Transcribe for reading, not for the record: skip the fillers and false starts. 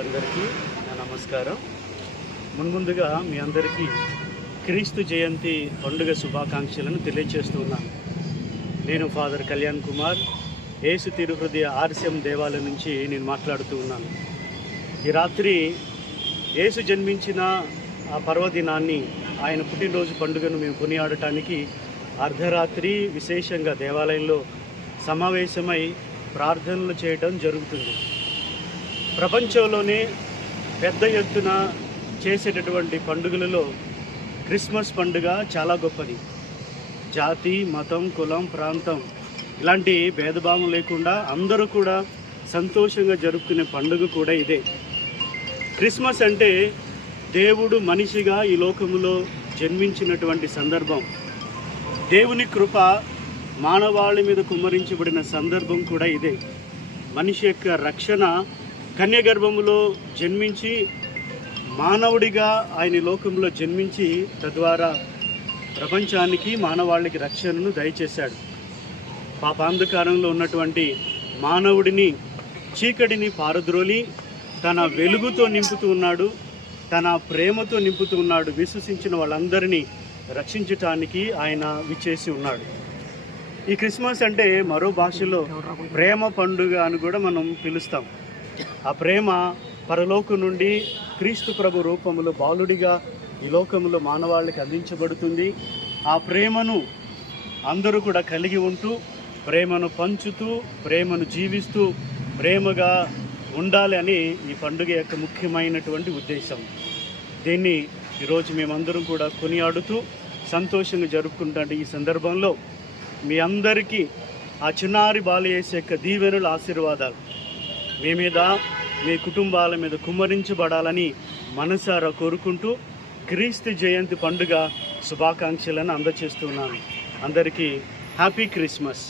అందరికీ నా నమస్కారం. ముందుగా మీ అందరికీ క్రీస్తు జయంతి పండుగ శుభాకాంక్షలను తెలియజేస్తున్నాను. నేను ఫాదర్ కళ్యాణ్ కుమార్, యేసు తిరుహృదయ ఆర్సిఎం దేవాలయం నుంచి నేను మాట్లాడుతూ ఉన్నాను. ఈ రాత్రి యేసు జన్మించిన ఆ పర్వదినాన్ని, ఆయన పుట్టినరోజు పండుగను మేము కొనియాడటానికి అర్ధరాత్రి విశేషంగా దేవాలయంలో సమావేశమై ప్రార్థనలు చేయడం జరుగుతుంది. ప్రపంచంలోనే పెద్ద ఎత్తున చేసేటటువంటి పండుగలలో క్రిస్మస్ పండుగ చాలా గొప్పది. జాతి, మతం, కులం, ప్రాంతం ఇలాంటి భేదభావం లేకుండా అందరూ కూడా సంతోషంగా జరుపుకునే పండుగ కూడా ఇదే. క్రిస్మస్ అంటే దేవుడు మనిషిగా ఈ లోకములో జన్మించినటువంటి సందర్భం. దేవుని కృప మానవాళి మీద కుమ్మరించబడిన సందర్భం కూడా ఇదే. మనిషి యొక్క రక్షణ కన్యగర్భములో జన్మించి మానవుడిగా ఆయన లోకంలో జన్మించి తద్వారా ప్రపంచానికి, మానవాళికి రక్షణను దయచేశాడు. పాపాంధకారంలో ఉన్నటువంటి మానవుడిని, చీకటిని పారద్రోలి తన వెలుగుతో నింపుతూ ఉన్నాడు, తన ప్రేమతో నింపుతూ ఉన్నాడు. విశ్వసించిన వాళ్ళందరినీ రక్షించటానికి ఆయన విచ్చేసి ఉన్నాడు. ఈ క్రిస్మస్ అంటే మరో భాషలో ప్రేమ పండుగ అని కూడా మనం పిలుస్తాం. ఆ ప్రేమ పరలోకం నుండి క్రీస్తు ప్రభు రూపంలో బాలుడిగా ఈ లోకంలో మానవాళికి అందించబడుతుంది. ఆ ప్రేమను అందరూ కూడా కలిగి ఉంటూ, ప్రేమను పంచుతూ, ప్రేమను జీవిస్తూ, ప్రేమగా ఉండాలి అని ఈ పండుగ యొక్క ముఖ్యమైనటువంటి ఉద్దేశం. దీన్ని ఈరోజు మేమందరం కూడా కొనియాడుతూ సంతోషంగా జరుపుకుంటాం. ఈ సందర్భంలో మీ అందరికీ ఆ చిన్నారి బాలయేసు యొక్క దీవెనల ఆశీర్వాదాలు మీ మీద, మీ కుటుంబాల మీద కుమ్మరించబడాలని మనసారా కోరుకుంటూ క్రీస్తు జయంతి పండుగ శుభాకాంక్షలను అందజేస్తున్నాను. అందరికీ హ్యాపీ క్రిస్మస్.